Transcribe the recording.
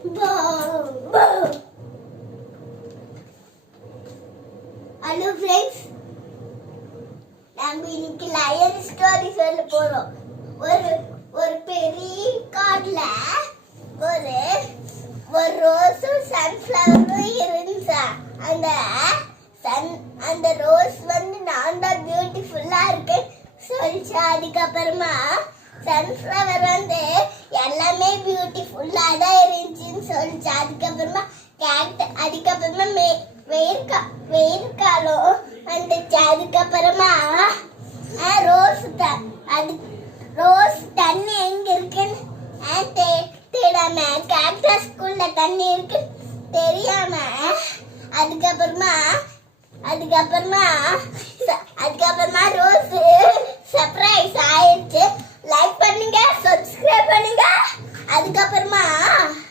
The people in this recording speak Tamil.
ஹலோ ஃப்ரெண்ட்ஸ், நம்ம இன்னைக்கு லயன் ஸ்டோரி சொல்ல போறோம். ஒரு பெரிய காட்டுல ஒரு ஒரு ரோஸும் சன்ஃப்ளவரும் இருந்துச்சா. அந்த ரோஸ் வந்து நான் தான் பியூட்டிஃபுல்லா இருக்கு சொல்லிச்சு. அதுக்கப்புறமா சன்ஃப்ளவர் வந்து எல்லாமே பியூட்டிஃபுல்லா தான் இருந்துச்சுன்னு சொல்லிச்சு. அதுக்கப்புறமா வெயில் காலம் வந்துச்சு. அதுக்கப்புறமா ரோஸ் தண்ணி எங்க இருக்குன்னு தேடாம கேக்டஸ் ஸ்கூல்ல தண்ணி இருக்கு தெரியாம அதுக்கப்புறமா